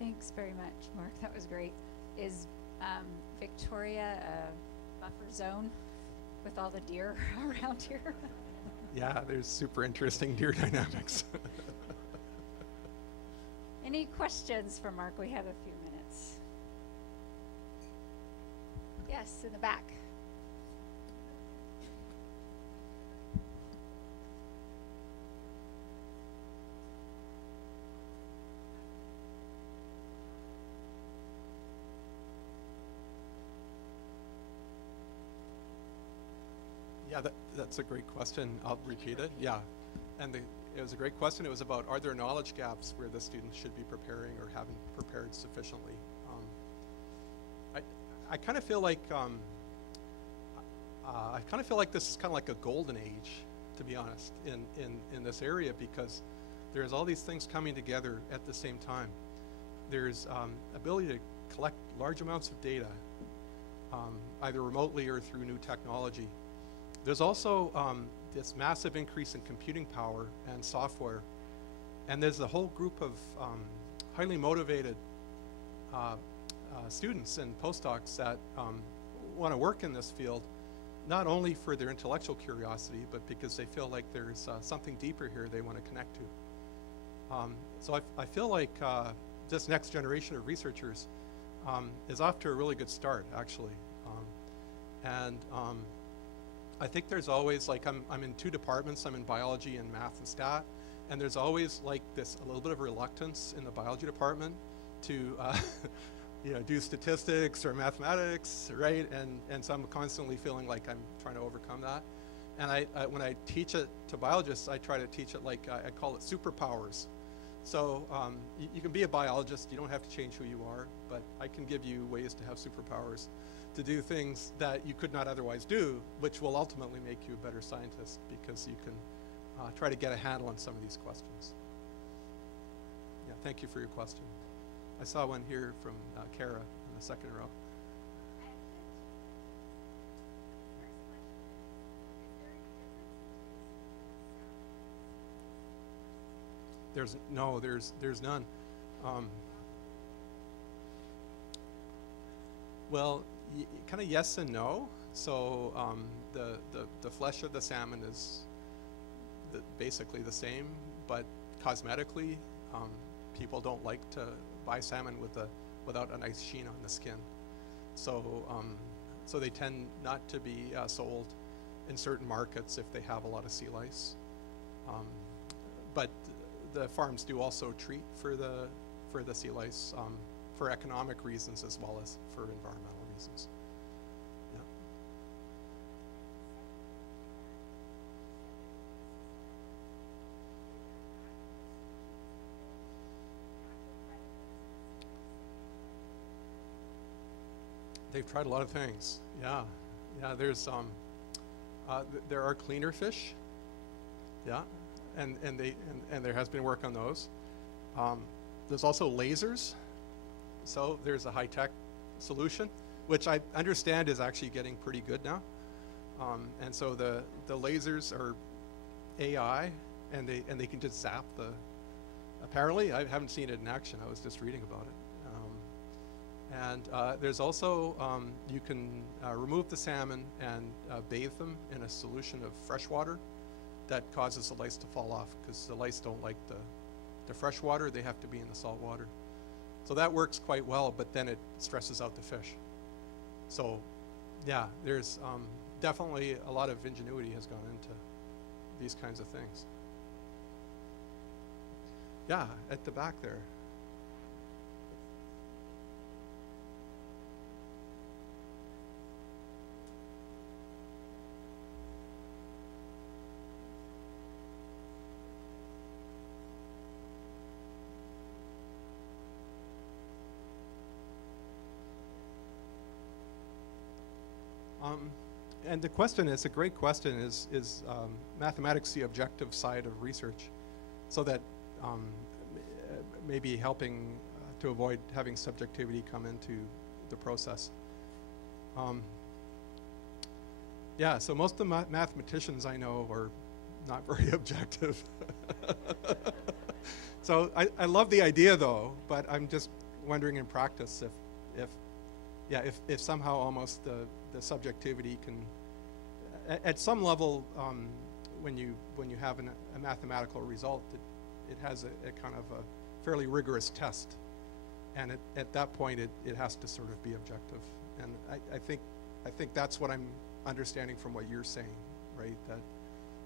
Thanks very much, Mark. That was great. Is Victoria a buffer zone with all the deer around here? Yeah, there's super interesting deer dynamics. Any questions for Mark? We have a few minutes. Yes, in the back. Yeah, that's a great question. I'll repeat it. Yeah, and it was a great question. It was about, are there knowledge gaps where the students should be preparing or haven't prepared sufficiently? I kind of feel like this is kind of like a golden age, to be honest, in this area, because there's all these things coming together at the same time. There's ability to collect large amounts of data, either remotely or through new technology. There's also this massive increase in computing power and software. And there's a whole group of highly motivated students and postdocs that want to work in this field, not only for their intellectual curiosity, but because they feel like there's something deeper here they want to connect to. So I feel like this next generation of researchers is off to a really good start, actually. I think there's always, like, I'm in two departments. I'm in biology and math and stat, and there's always like this a little bit of reluctance in the biology department to do statistics or mathematics, right? And so I'm constantly feeling like I'm trying to overcome that. And when I teach it to biologists, I try to teach it like I call it superpowers. So you can be a biologist, you don't have to change who you are, but I can give you ways to have superpowers to do things that you could not otherwise do, which will ultimately make you a better scientist, because you can try to get a handle on some of these questions. Yeah, thank you for your question. I saw one here from Kara in the second row. There's none. Well, kind of yes and no. So the flesh of the salmon is basically the same, but cosmetically, people don't like to buy salmon without a nice sheen on the skin. So so they tend not to be sold in certain markets if they have a lot of sea lice. But the farms do also treat for the sea lice for economic reasons as well as for environmental reasons. Yeah. They've tried a lot of things. Yeah, yeah. There are cleaner fish. Yeah, and there has been work on those. There's also lasers. So there's a high-tech solution, which I understand is actually getting pretty good now. And so the lasers are AI, and they can just zap the. Apparently, I haven't seen it in action. I was just reading about it. There's also, you can remove the salmon and bathe them in a solution of fresh water that causes the lice to fall off, because the lice don't like the fresh water. They have to be in the salt water. So that works quite well, but then it stresses out the fish. So yeah, there's definitely a lot of ingenuity has gone into these kinds of things. Yeah, at the back there. And the question is, a great question is mathematics the objective side of research, so that maybe helping to avoid having subjectivity come into the process. Yeah, so most of the mathematicians I know are not very objective. So I love the idea though, but I'm just wondering in practice if somehow almost the subjectivity can, at some level, when you have a mathematical result, it has a kind of a fairly rigorous test, and at that point it has to sort of be objective. And I think that's what I'm understanding from what you're saying, right?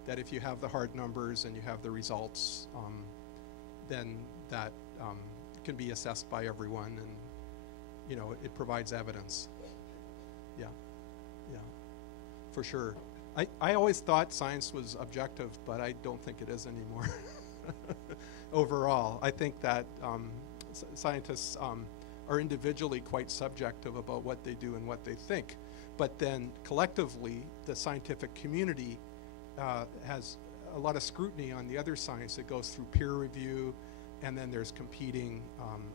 That if you have the hard numbers and you have the results, then that can be assessed by everyone, and it provides evidence. Yeah, yeah, for sure. I always thought science was objective, but I don't think it is anymore. Overall, I think that scientists are individually quite subjective about what they do and what they think, but then collectively, the scientific community has a lot of scrutiny on the other science that goes through peer review, and then there's competing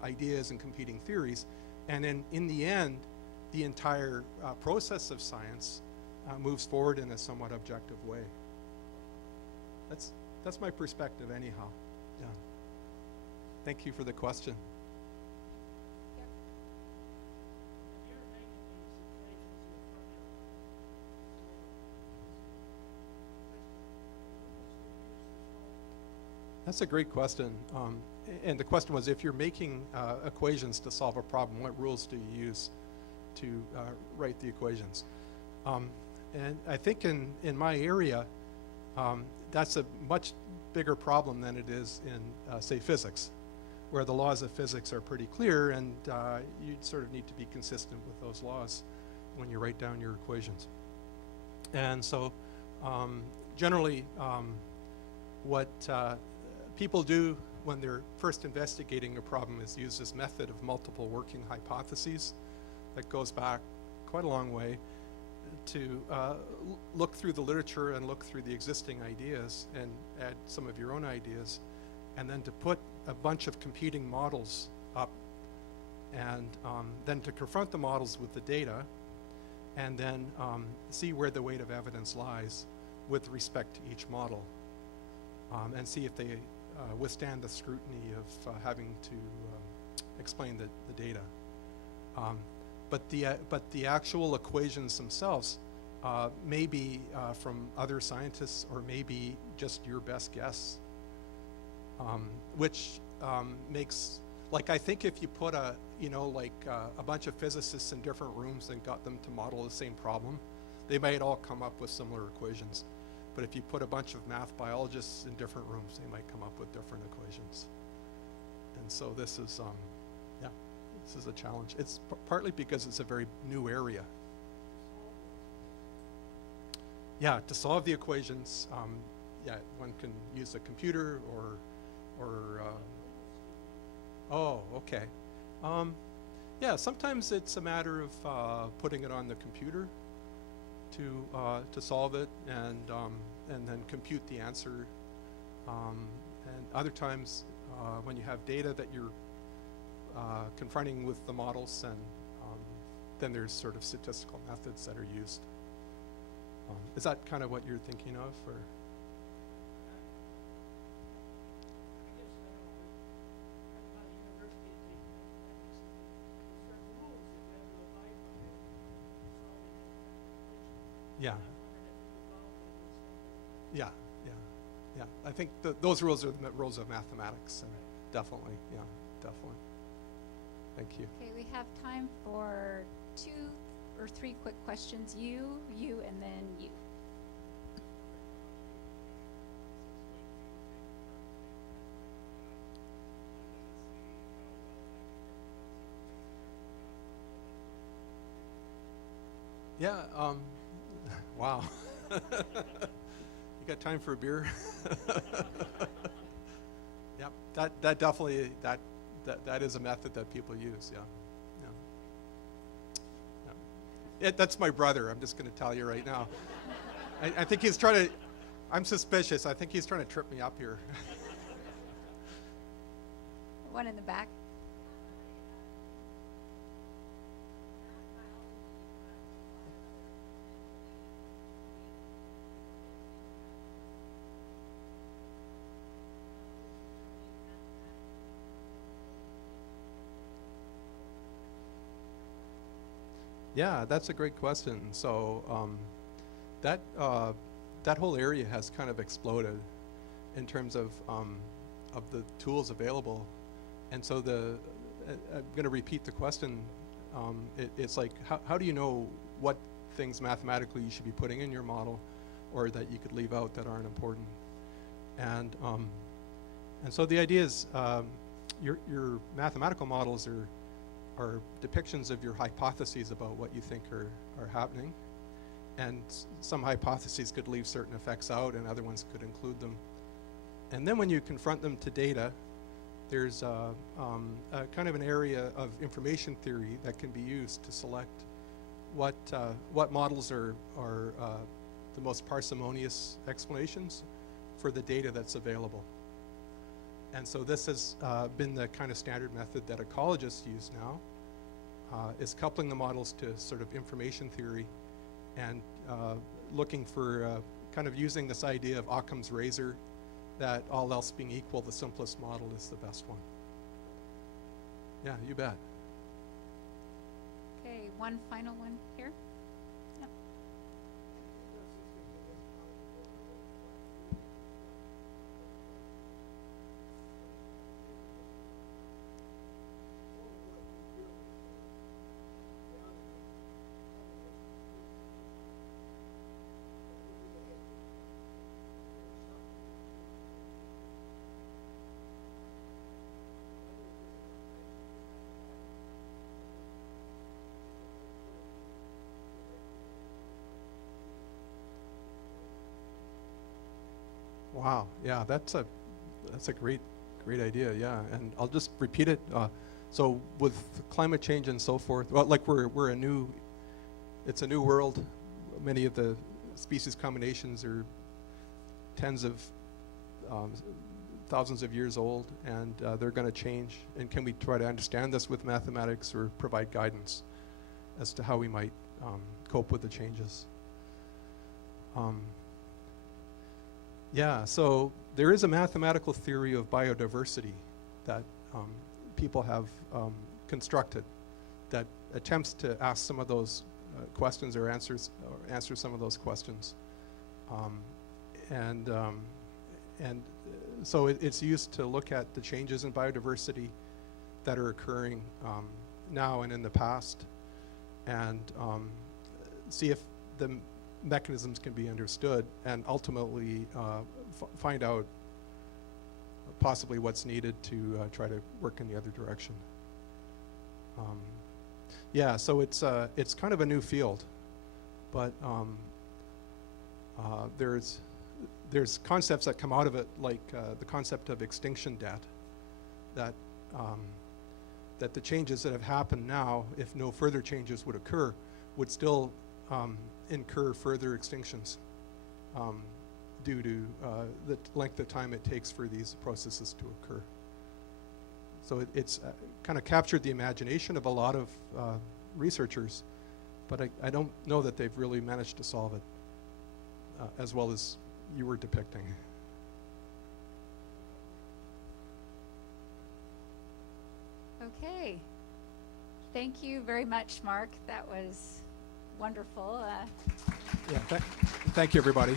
ideas and competing theories. And then in the end, the entire process of science moves forward in a somewhat objective way. That's my perspective anyhow. Yeah. Thank you for the question. That's a great question. And the question was, if you're making equations to solve a problem, what rules do you use to write the equations? And I think in my area, that's a much bigger problem than it is in, say, physics, where the laws of physics are pretty clear, and you sort of need to be consistent with those laws when you write down your equations. And so generally, what people do when they're first investigating a problem is use this method of multiple working hypotheses that goes back quite a long way to look through the literature and look through the existing ideas and add some of your own ideas, and then to put a bunch of competing models up, and then to confront the models with the data, and then see where the weight of evidence lies with respect to each model, and see if they withstand the scrutiny of having to explain the data. But the actual equations themselves may be from other scientists, or maybe just your best guess, which makes, like, I think if you put a bunch of physicists in different rooms and got them to model the same problem, they might all come up with similar equations. But if you put a bunch of math biologists in different rooms, they might come up with different equations. And so this is, this is a challenge. It's partly because it's a very new area. Yeah, to solve the equations, one can use a computer oh, okay. Yeah, sometimes it's a matter of putting it on the computer to solve it, and then compute the answer. And other times, when you have data that you're confronting with the models, and then there's sort of statistical methods that are used. Is that kind of what you're thinking of, or? Yeah. Yeah, yeah, yeah. I think those rules are the rules of mathematics, and definitely, yeah, definitely. Thank you. Okay, we have time for 2 or 3 quick questions. You, and then you. Yeah, wow. You got time for a beer? Yeah, that definitely, that is a method that people use, yeah. That's my brother, I'm just gonna tell you right now. I think he's trying to, I'm suspicious, I think he's trying to trip me up here. One in the back. Yeah, that's a great question. So that whole area has kind of exploded in terms of the tools available, and so I'm going to repeat the question. It's like, how do you know what things mathematically you should be putting in your model, or that you could leave out that aren't important? And so the idea is your mathematical models are depictions of your hypotheses about what you think are happening. And some hypotheses could leave certain effects out, and other ones could include them. And then when you confront them to data, there's a kind of an area of information theory that can be used to select what models are the most parsimonious explanations for the data that's available. And so this has been the kind of standard method that ecologists use now, is coupling the models to sort of information theory, and looking for kind of using this idea of Occam's razor, that all else being equal, the simplest model is the best one. Yeah, you bet. Okay, one final one here. Yep. Wow. Yeah, that's a great idea. Yeah, and I'll just repeat it. So with climate change and so forth, well, like it's a new world. Many of the species combinations are tens of thousands of years old, and they're going to change. And can we try to understand this with mathematics or provide guidance as to how we might cope with the changes? Yeah, so there is a mathematical theory of biodiversity that people have constructed that attempts to ask some of those questions or answer some of those questions. So it's used to look at the changes in biodiversity that are occurring now and in the past, and see if the mechanisms can be understood, and ultimately find out possibly what's needed to try to work in the other direction. Yeah, so it's kind of a new field, but there's concepts that come out of it, like the concept of extinction debt, that the changes that have happened now, if no further changes would occur, would still incur further extinctions due to the length of time it takes for these processes to occur. So it's kind of captured the imagination of a lot of researchers, but I don't know that they've really managed to solve it as well as you were depicting. Okay. Thank you very much, Mark. That was wonderful. Yeah, thank you, everybody.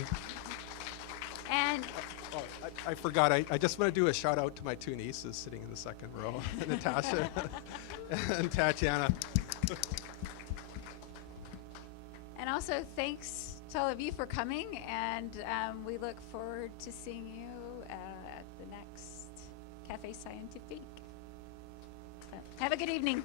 And I forgot, I just want to do a shout out to my two nieces sitting in the second row, Natasha and Tatiana. And also thanks to all of you for coming, and we look forward to seeing you at the next Café Scientifique. Have a good evening.